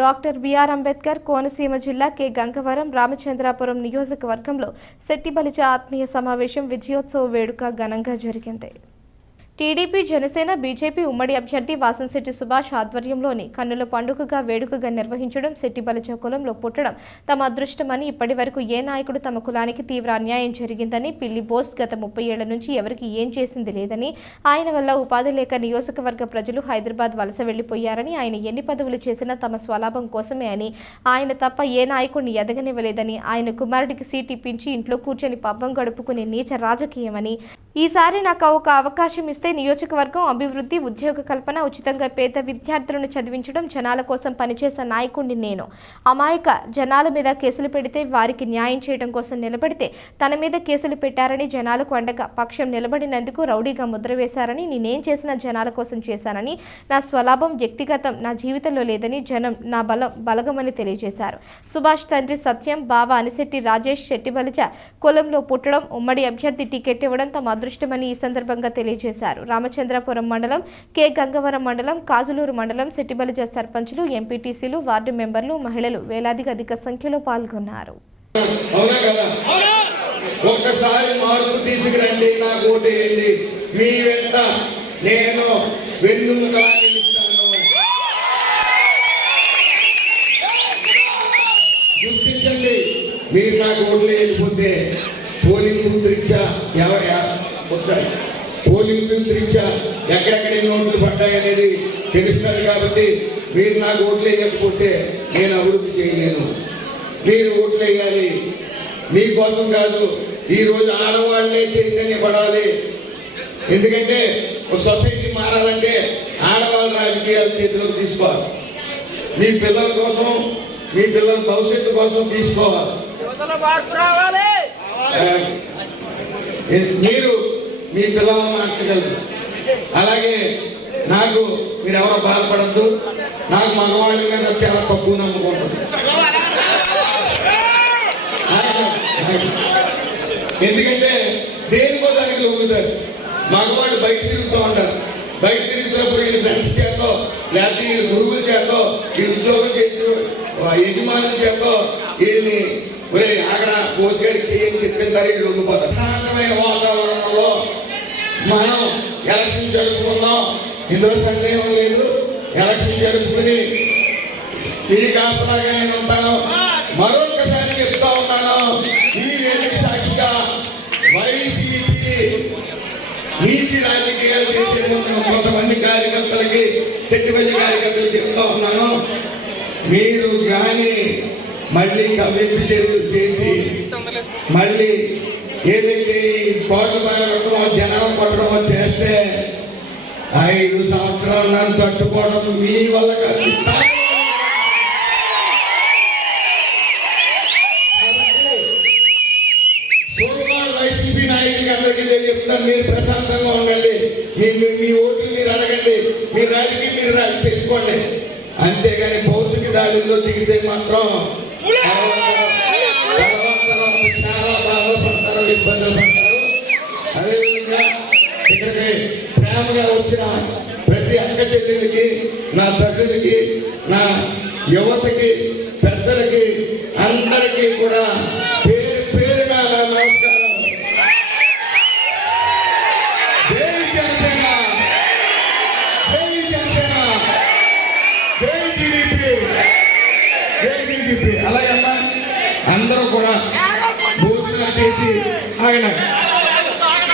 Doctor BR Ambedkar Konaseema జిల్లా K. Gangavaram Ramachandrapuram నియోజకవర్గంలో శెట్టిబలిజ ఆత్మీయ సమావేశం విజయోత్సవ వేడుక ఘనంగా జరిగింది. టీడీపీ జనసేన బీజేపీ ఉమ్మడి అభ్యర్థి వాసంశెట్టి సుభాష్ ఆధ్వర్యంలోని కన్నుల పండుగగా వేడుకగా నిర్వహించడం శెట్టి బలజ పుట్టడం తమ అదృష్టమని ఇప్పటి వరకు ఏ నాయకుడు తమ కులానికి తీవ్ర అన్యాయం జరిగిందని పిల్లి బోస్ గత ముప్పై ఏళ్ళ నుంచి ఎవరికి ఏం చేసింది లేదని ఆయన వల్ల ఉపాధి లేక నియోజకవర్గ ప్రజలు హైదరాబాద్ వలస వెళ్ళిపోయారని ఆయన ఎన్ని పదవులు చేసినా తమ స్వలాభం కోసమే అని ఆయన తప్ప ఏ నాయకుడిని ఎదగనివ్వలేదని ఆయన కుమారుడికి సీట్ ఇప్పించి ఇంట్లో కూర్చొని పబ్బం గడుపుకునే నీచ రాజకీయమని ఈసారి నాకు ఒక అవకాశం ఇస్తే నియోజకవర్గం అభివృద్ధి ఉద్యోగ కల్పన ఉచితంగా పేద విద్యార్థులను చదివించడం జనాల కోసం పనిచేసే నాయకుడిని నేను. అమాయక జనాల మీద కేసులు పెడితే వారికి న్యాయం చేయడం కోసం నిలబడితే తన మీద కేసులు పెట్టారని జనాలకు అండగా పక్షం నిలబడినందుకు రౌడీగా ముద్ర వేశారని నేనేం చేసిన జనాల కోసం చేశానని నా స్వలాభం వ్యక్తిగతం నా జీవితంలో లేదని జనం నా బలం బలగమని తెలియజేశారు. సుభాష్ తండ్రి సత్యం బావ అనిశెట్టి రాజేష్ శెట్టిబలిజ కులంలో పుట్టడం ఉమ్మడి అభ్యర్థి టికెట్ ఇవ్వడం తమ అదృష్టమని ఈ సందర్భంగా తెలియజేశారు. రామచంద్రపురం మండలం కె. గంగవరం మండలం కాజులూరు మండలం సిట్టిబలిజ సర్పంచులు ఎంపీటీసీలు వార్డు మెంబర్లు మహిళలు వేలాదిగా అధిక సంఖ్యలో పాల్గొన్నారు. ఒక్కసారి మార్పు తీసుకురండి నాకు ఓటేయండి మీ వెంట నేను వెన్నుముగా నిలుస్తాను. గుర్తించండి మీరు నాకు ఓట్లు వేయకపోతే పోలింగ్ బూత్ రీత్యా ఎవరు? ఒకసారి పోలింగ్ బూత్ రీత్యా ఎక్కడెక్కడ ఎన్ని ఓట్లు పడ్డాయి అనేది తెలుస్తుంది కాబట్టి మీరు నాకు ఓట్లు వేయకపోతే నేను అభివృద్ధి చేయలేను. మీరు ఓట్లు వేయాలి. మీకోసం కాదు ఈ రోజు ఆడవాళ్ళే చైతన్యపడాలి. ఎందుకంటే ఒక సొసైటీ మారాలంటే ఆడవాళ్ళ రాజకీయాలు చేతిలోకి తీసుకోవాలి. మీ పిల్లల కోసం మీ పిల్లల భవిష్యత్తు కోసం తీసుకోవాలి. మీరు మీ పిల్లలను మార్చగలరు అలాగే నాకు మీరు ఎవరో బాధపడద్దు. నాకు మగవాళ్ళ మీద చాలా తక్కువ నమ్మకం ఉంటుంది. ఎందుకంటే దేనికో దానికి లొంగుతారు. మగవాళ్ళు బయట తిరుగుతూ ఉంటారు. బయట తిరుగుతున్నప్పుడు వీళ్ళ ఫ్రెండ్స్ చేతో లేకపోతే వీళ్ళ గురువుల చేతో వీళ్ళు ఉద్యోగం చేసి యజమానుల చేతో వీళ్ళని ఒరే ఆగరా పోస్ గారికి చేయని చెప్పిన తర్వాత లొంగిపోతాం ప్రశాంతమైన వాతావరణంలో మనం ఎలక్షన్ జరుపుకున్నాం ఇందులో సందేహం లేదు. ఎలక్షన్ జరుపుకుని ఇది కాసలాగా నేను ఉంటాను. మరొకసారి చెప్తా ఉన్నాను ఈ వేదిక సాక్షిగా వైసీపీ నీచి రాజకీయాలు చేసే ముందు కొంతమంది కార్యకర్తలకి చెట్టుబడి కార్యకర్తలు చెప్తా ఉన్నాను. మీరు కానీ మళ్ళీ కవింపు చేసి మళ్ళీ ఏదైతే ఈ కోట్ల జనాభా జనం కొట్టడమో చేస్తే ఐదు సంవత్సరాలు నన్ను తట్టుకోవడం మీ వల్ల కలుగుతా వైసీపీ నాయకులకి అందరికీ చెప్తాను. మీరు ప్రశాంతంగా ఉండండి. మీ మీ- ఓట్లు మీరు అడగండి. మీరు రాజకీయం మీరు చేసుకోండి. అంతేగాని భౌతిక దాడుల్లో దిగితే మాత్రం చాలా బాధపడతారు ఇబ్బందులు పడతారు అదేవిధంగా ఇక్కడికి ప్రేమగా వచ్చిన ప్రతి అక్క చెల్లెలకి నా తల్లులకి నా యువతకి పెద్దలకి అందరికీ కూడా చెప్పి టీడీపీ అలాగే అమ్మా అందరూ కూడా భోజనం చేసి ఆయన